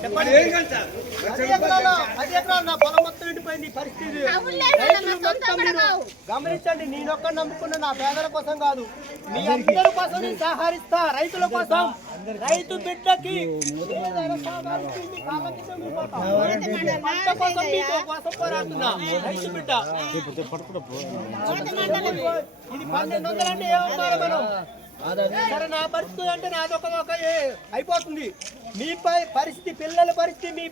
చెప్పండి ఏం కాదు సార్ పది ఎకరాల నా పొలం మొత్తం ఎండిపోయింది. ఈ పరిస్థితి. గమనించండి నేనొక్క నమ్ముకున్న నా పేదల కోసం కాదు. మీ అందరి కోసం నేను సహకరిస్తా రైతుల కోసం. రైతు బిడ్డకి రైతు బిడ్డ. ఇది పన్నెండు వందలు అంటే ఏమన్నారు మనం? సరే నా పరిస్థితి అంటే నాది ఒక ఒక ఏ- అయిపోతుంది. మీ పై పరిస్థితి పిల్లల పరిస్థితి మీ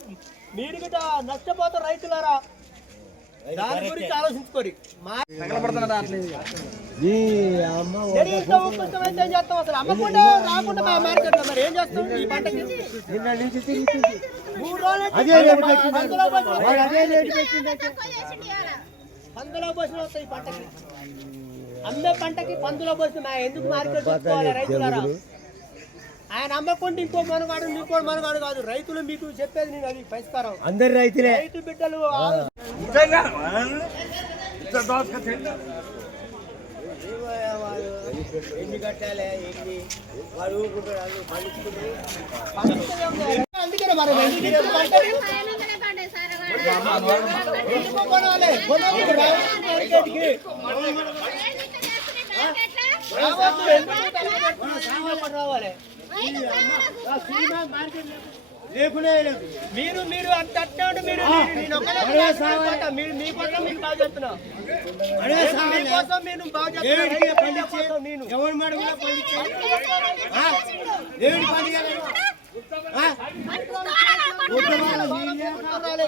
మీరు గిట్ట నష్టపోతారు రైతులారా. దాని గురించి ఆలోచించుకోరి చేస్తాం అసలు? అమ్మకుండా రాకుండా మా మార్కెట్ మరి ఏం చేస్తాం ఈ పంటకి మూడు రోజులు పందులో వస్తాయి ఈ పంటకి అమ్మే పంటకి పందులో పోసి మా ఎందుకు మార్కెట్ చేసుకోవాలి రైతులారా? ఆయన అమ్మకుండా ఇంకో మనగాడు ఇంకో మనగాడు కాదు. రైతులు మీకు చెప్పేది నేను అది పరిష్కారం. అందరు రైతులే. రైతు బిడ్డలు ఎన్ని కట్టాలి ఎన్ని వాడు ఊరుకుంటాడు. అందుకనే మరి కొనాలి? కొనాలి? శ్రీమంతం రావాలి. లేకునే లేదు మీరు మీరు అంత అట్టాడు మీరు మీరు- నేను మీరు మీ కోసం మీరు బాగా చెప్తున్నా. అడే మీ. కోసం నేను బాగా చెప్తున్నా. నేను ఎవరి మాట కూడా పండించే దేవుడి పండుగ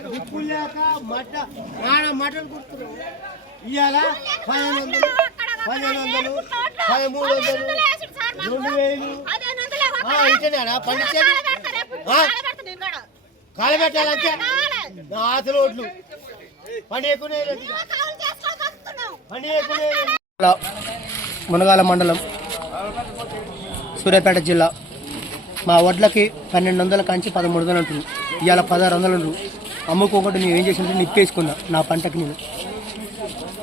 దిక్కులు లేక మట్ట ఆడ మటన్ కుడుతున్నాం ఇవాళ పదిహేను వందలు పదిహేను వందలు పదమూడు వందలు రెండు వేలు. పండించేది? కాలబెట్టాలంటే నా ఓట్లు. మునగాల మండలం సూర్యాపేట జిల్లా. మా వడ్లకి పన్నెండు వందల కంచి పదమూడు వందలు అంటారు ఇవాళ పదహారు వందలు అంటారు అమ్ముకోకుండా నేను ఏం చేసింటే నిప్పేసుకున్నా నా పంటకి నేను.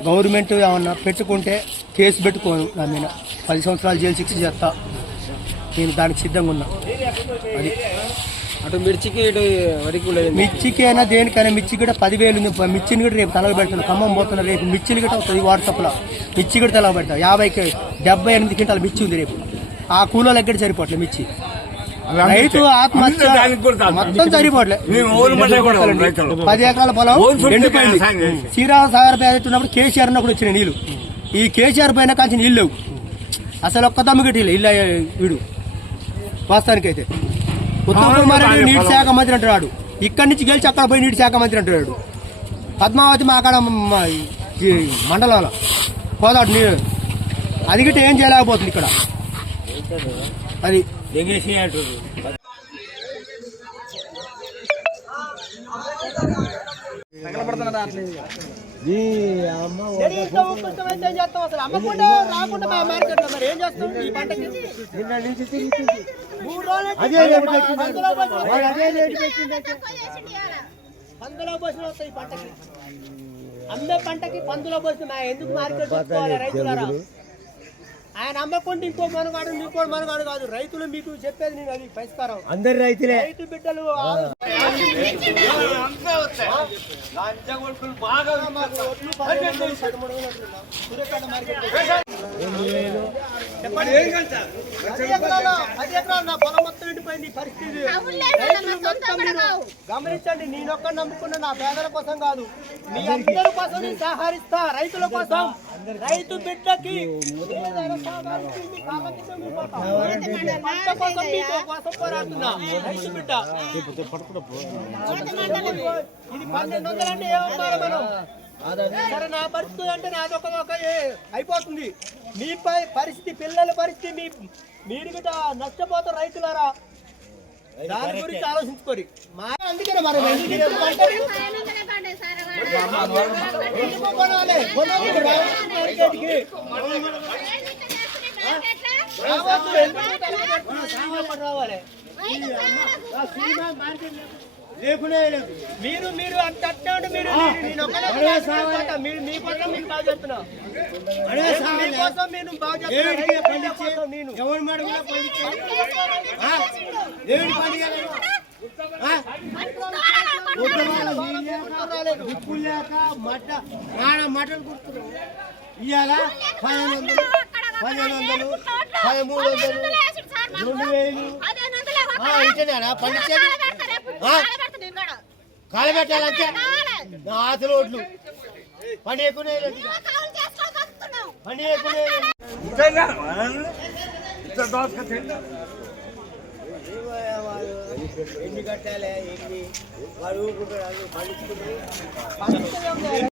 గవర్నమెంట్ ఏమన్నా పెట్టుకుంటే కేసు పెట్టుకోను నా మీద. పది సంవత్సరాలు జైలు శిక్ష చేస్తా. నేను దానికి సిద్ధంగా ఉన్నా. అది. అటు మిర్చికి ఇటు వరకు లేదు మిర్చికి అయినా దేనికైనా మిర్చి కూడా పదివేలు ఉంది. మిర్చిని కూడా రేపు తలగ పెడతాను. ఖమ్మం పోతున్నా రేపు. మిర్చిని కూడా వస్తుంది వాట్సాప్లో మిర్చి కూడా తలగ పెడతా. యాభైకి డెబ్బై ఎనిమిది క్వింటాల మిర్చి ఉంది రేపు. ఆ కూలీల దగ్గర సరిపోవట్లే మిర్చి. రైతు ఆత్మహత్య మొత్తం సరిపోవట్లే. పది ఎకరాల పొలం ఎండిపోయింది. శ్రీరామ సాగర్ ప్రాజెక్టు ఉన్నప్పుడు కేసీఆర్ ఉన్నప్పుడు వచ్చిన నీళ్ళు. ఈ కేసీఆర్ పైన కాంచి నీళ్ళు లేవు. అసలు ఒక్క దమ్ముగట్టి ఇల్లు వీడు. వాస్తవానికి అయితే ఉత్తమ్ కుమార్ రెడ్డి నీటి శాఖ మంత్రి అంటున్నాడు. ఇక్కడి నుంచి గెలిచి అక్కడ పోయి నీటి శాఖ మంత్రి అంటున్నాడు. పద్మావతి మా అక్కడ మండలంలో పోదాడు నీరు అది గిట్ట ఏం చేయలేకపోతుంది ఇక్కడ. అది నిన్న నుంచి అదే రేటు పెట్టింది. పందులో. అదే రేటు పెట్టింది పందులో పశువులు వస్తాయి పంటకి. అమ్మే పంటకి పందులో మా ఎందుకు మార్కెట్ రైతులారా? ఆయన అమ్మకుండా ఇంకో మనగాడు ఇంకో మనగాడు కాదు. రైతులు మీకు చెప్పేది నేను అది పరిష్కారం. అందరు రైతులే. రైతు బిడ్డలు బాగా గమనించండి నేనొక్క నమ్ముకున్న నా పేదల కోసం కాదు. మీ అందరి కోసం నేను సహకరిస్తా రైతుల కోసం. రైతు బిడ్డకి పోరాడుతున్నా. రైతు బిడ్డ. ఇది పన్నెండు వందలు అంటే ఏమన్నారు మనం? సరే నా పరిస్థితి అంటే నాది ఒక అయిపోతుంది. మీ పై పరిస్థితి పిల్లల పరిస్థితి మీ మీరు గిట్ట నష్టపోతారు రైతులారా. దాని గురించి ఆలోచించుకోరి. మా అందుకనే మరి? శ్రీమంతం రావాలి. లేకునే లేదు మీరు మీరు అంత అట్టాడు మీరు. మీరు మీ కోసం మీకు బాగా చెప్తున్నా అడే మీ సావే. కోసం మీరు బాగా చెప్తున్నా. దేవుడికి రైతు పండించే కోసం నేను ఎవరి మాట ఆ? దేవుడి పండుగ దిక్కులు లేక మట్ట ఆడ మటలు కుడుతున్నాం ఇవాళ పదిహేను వందలు పదిహేను వందలు పదమూడు వందలు రెండు వేలు ఇటేనా పండించేది? కాలబెట్టాలంటే నా ఆశలు ఓట్లు పని ఎక్కువనే పని ఎక్కువనే ఎన్ని కట్టాలి ఎన్ని? వాడు ఊరుకుంటాడు పండించుకుంటాడు.